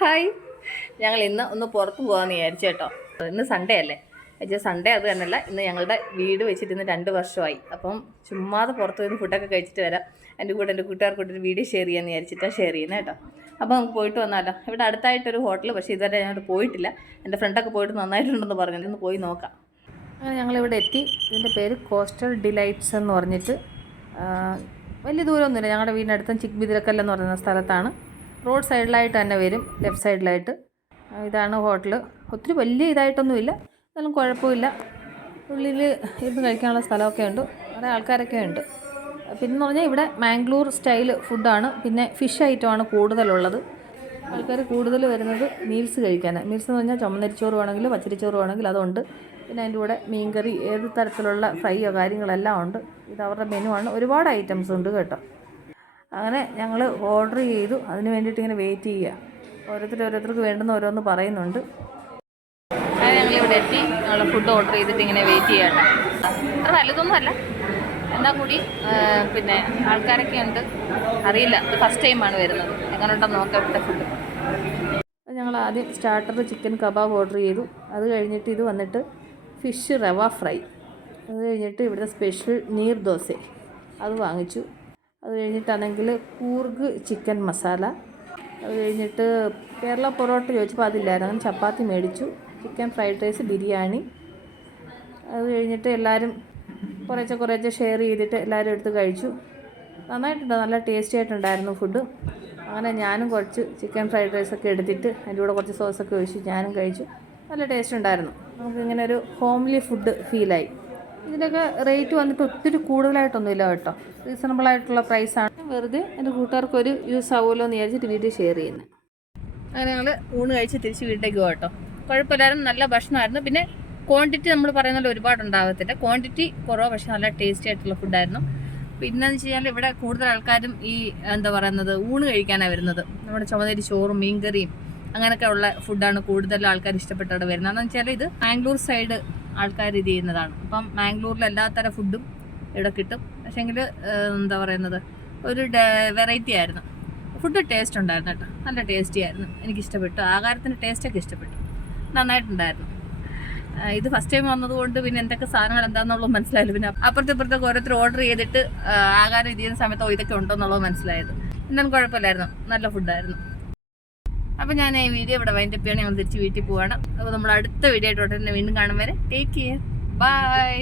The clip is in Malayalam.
ഹായ്. ഞങ്ങൾ ഇന്ന് ഒന്ന് പുറത്ത് പോകാമെന്ന് വിചാരിച്ചു കേട്ടോ. ഇന്ന് സൺഡേ അല്ലേ? പക്ഷേ സൺഡേ അത് തന്നെയല്ല. ഇന്ന് ഞങ്ങളുടെ വീട് വെച്ചിട്ടിന്ന് രണ്ട് വർഷമായി. അപ്പം ചുമ്മാതെ പുറത്ത് പോയി ഫുഡൊക്കെ കഴിച്ചിട്ട് വരാം. എന്റെ കൂടെ എന്റെ കൂട്ടുകാർക്കൂടെ ഒരു വീഡിയോ ഷെയർ ചെയ്യാമെന്ന് വിചാരിച്ചിട്ടാണ് ഷെയർ ചെയ്യുന്നത് കേട്ടോ. അപ്പോൾ നമുക്ക് പോയിട്ട് വന്നാലോ. ഇവിടെ അടുത്തായിട്ടൊരു ഹോട്ടൽ പക്ഷേ ഇതുവരെ ഞാൻ പോയിട്ടില്ല. എന്റെ ഫ്രണ്ടൊക്കെ പോയിട്ട് നന്നായിട്ടുണ്ടെന്ന് പറഞ്ഞു ഒന്ന് പോയി നോക്കാം. അങ്ങനെ ഞങ്ങളിവിടെ എത്തി. ഇതിന്റെ പേര് കോസ്റ്റൽ ഡിലൈറ്റ്സ് എന്ന് പറഞ്ഞിട്ട് വലിയ ദൂരമൊന്നുമില്ല. ഞങ്ങളുടെ വീടിനടുത്തും ചിക്ബിതിരക്കൽ എന്ന് പറയുന്ന സ്ഥലത്താണ്. റോഡ് സൈഡിലായിട്ട് തന്നെ വരും ലെഫ്റ്റ് സൈഡിലായിട്ട്. ഇതാണ് ഹോട്ടൽ ഒത്തിരി വലിയ ഇതായിട്ടൊന്നുമില്ല. എന്നാലും കുഴപ്പമില്ല. ഉള്ളിൽ ഇരുന്ന് കഴിക്കാനുള്ള സ്ഥലമൊക്കെ ഉണ്ട്. കുറേ ആൾക്കാരൊക്കെ ഉണ്ട്. പിന്നെ എന്ന് പറഞ്ഞാൽ ഇവിടെ മാംഗ്ലൂർ സ്റ്റൈൽ ഫുഡാണ്. പിന്നെ ഫിഷ് ഐറ്റമാണ് കൂടുതലുള്ളത്. ആൾക്കാർ കൂടുതൽ വരുന്നത് മീൽസ് കഴിക്കാനാണ് മീൽസ് എന്ന് പറഞ്ഞാൽ ചുമന്നരിച്ചോറ് വേണമെങ്കിൽ പച്ചരിച്ചോറ് വേണമെങ്കിൽ അതുണ്ട്. പിന്നെ അതിന്റെ കൂടെ മീൻകറി ഏത് തരത്തിലുള്ള ഫ്രൈയോ കാര്യങ്ങളെല്ലാം ഉണ്ട്. ഇത് അവരുടെ മെനു ആണ് ഒരുപാട് ഐറ്റംസ് ഉണ്ട് കേട്ടോ. അങ്ങനെ ഞങ്ങൾ ഓർഡർ ചെയ്തു. അതിന് വേണ്ടിയിട്ട് ഇങ്ങനെ വെയിറ്റ് ചെയ്യുക ഓരോരുത്തർ ഓരോരുത്തർക്ക് വേണ്ടുന്ന ഓരോന്ന് പറയുന്നുണ്ട്. അങ്ങനെ ഞങ്ങൾ ഇവിടെ എത്തി. ഞങ്ങൾ ഫുഡ് ഓർഡർ ചെയ്തിട്ട് ഇങ്ങനെ വെയിറ്റ് ചെയ്യട്ടെ. അത്ര വലുതൊന്നും അല്ല. എന്നാൽ കൂടി പിന്നെ ആൾക്കാരൊക്കെ ഉണ്ട്. അറിയില്ല. ഇത് ഫസ്റ്റ് ടൈമാണ് വരുന്നത്. എങ്ങനെയുണ്ടെന്ന് നോക്കാം ഇവിടുത്തെ ഫുഡ് ഞങ്ങൾ ആദ്യം സ്റ്റാർട്ടർ ചിക്കൻ കബാബ് ഓർഡർ ചെയ്തു. അത് കഴിഞ്ഞിട്ട് ഇത് വന്നിട്ട് ഫിഷ് റവ ഫ്രൈ. അത് കഴിഞ്ഞിട്ട് ഇവിടുത്തെ സ്പെഷ്യൽ നീർ ദോശ. അത് വാങ്ങിച്ചു. അത് കഴിഞ്ഞിട്ടാണെങ്കിൽ കൂർഗ് ചിക്കൻ മസാല. അത് കഴിഞ്ഞിട്ട് കേരള പൊറോട്ട ചോദിച്ചപ്പോൾ അതില്ലായിരുന്നു. അങ്ങനെ ചപ്പാത്തി മേടിച്ചു. Chicken fried rice biryani. അത് കഴിഞ്ഞിട്ട് എല്ലാവരും കുറേശ്ശെ കുറേശ്ശെ ഷെയർ ചെയ്തിട്ട് എല്ലാവരും എടുത്ത് കഴിച്ചു. നന്നായിട്ടുണ്ട്. നല്ല ടേസ്റ്റി ആയിട്ടുണ്ടായിരുന്നു ഫുഡ് അങ്ങനെ ഞാനും കുറച്ച് ചിക്കൻ ഫ്രൈഡ് റൈസൊക്കെ എടുത്തിട്ട് അതിന്റെ കൂടെ കുറച്ച് സോസൊക്കെ ഒഴിച്ച് ഞാനും കഴിച്ചു. നല്ല ടേസ്റ്റ് ഉണ്ടായിരുന്നു. നമുക്കിങ്ങനെ ഒരു ഹോംലി ഫുഡ് ഫീലായി ഇതിന്റെയൊക്കെ റേറ്റ് വന്നിട്ട് ഒത്തിരി കൂടുതലായിട്ടൊന്നുമില്ല കേട്ടോ. റീസണബിൾ ആയിട്ടുള്ള പ്രൈസാണ് വെറുതെ എന്റെ കൂട്ടുകാർക്ക് ഒരു യൂസ് ആവുമല്ലോ എന്ന് വിചാരിച്ചിട്ട് വീഡിയോ ഷെയർ ചെയ്യുന്നത് അങ്ങനെ ഞങ്ങൾ ഊണ് കഴിച്ച് തിരിച്ച് വീട്ടിലേക്ക് പോകാം കേട്ടോ. കുഴപ്പമില്ലായിരുന്നു നല്ല ഭക്ഷണമായിരുന്നു. പിന്നെ ക്വാണ്ടിറ്റി നമ്മൾ പറയുന്ന ഒരുപാട് ഉണ്ടാകത്തില്ല ക്വാണ്ടിറ്റി കുറവാണ് പക്ഷെ നല്ല ടേസ്റ്റി ആയിട്ടുള്ള ഫുഡായിരുന്നു പിന്നെ എന്ന് വെച്ച് കഴിഞ്ഞാൽ ഇവിടെ കൂടുതൽ ആൾക്കാരും ഈ എന്താ പറയുന്നത് ഊണ് കഴിക്കാനാണ് വരുന്നത്. നമ്മുടെ ചുമതരി ചോറും മീൻകറിയും അങ്ങനെയൊക്കെ ഉള്ള ഫുഡാണ് കൂടുതൽ ആൾക്കാർ ഇഷ്ടപ്പെട്ടവിടെ വരുന്നത്. എന്ന് വെച്ചാൽ ഇത് ബാംഗ്ലൂർ സൈഡ് ആൾക്കാർ ഇത് ചെയ്യുന്നതാണ്. അപ്പം മാംഗ്ലൂരിൽ എല്ലാത്തരം ഫുഡും ഇവിടെ കിട്ടും. പക്ഷേങ്കിൽ എന്താ പറയുന്നത്? ഒരു വെറൈറ്റി ആയിരുന്നു. ഫുഡ് ടേസ്റ്റ് ഉണ്ടായിരുന്നു കേട്ടോ. നല്ല ടേസ്റ്റി ആയിരുന്നു. എനിക്കിഷ്ടപ്പെട്ടു. ആഹാരത്തിന്റെ ടേസ്റ്റൊക്കെ ഇഷ്ടപ്പെട്ടു. നന്നായിട്ടുണ്ടായിരുന്നു. ഇത് ഫസ്റ്റ് ടൈം വന്നതുകൊണ്ട് പിന്നെ എന്തൊക്കെ സാധനങ്ങൾ എന്താണെന്നുള്ളത് മനസ്സിലായില്ല. പിന്നെ അപ്പുറത്തെ ഇപ്പുറത്തൊക്കെ ഓരോരുത്തർ ഓർഡർ ചെയ്തിട്ട് ആഹാരം ഇത് ചെയ്യുന്ന സമയത്ത് ഇതൊക്കെ ഉണ്ടോ എന്നുള്ളത് മനസ്സിലായത്. എന്നാലും കുഴപ്പമില്ലായിരുന്നു. നല്ല ഫുഡായിരുന്നു. അപ്പോൾ ഞാൻ ഈ വീഡിയോ ഇവിടെ വൈൻഡപ്പ് ചെയ്യണം. ഞങ്ങൾ തിരിച്ച് വീട്ടിൽ പോവാണ്. അപ്പോൾ നമ്മൾ അടുത്ത വീഡിയോ ആയിട്ട് ഉടനെ വീണ്ടും കാണും വരെ. Take care bye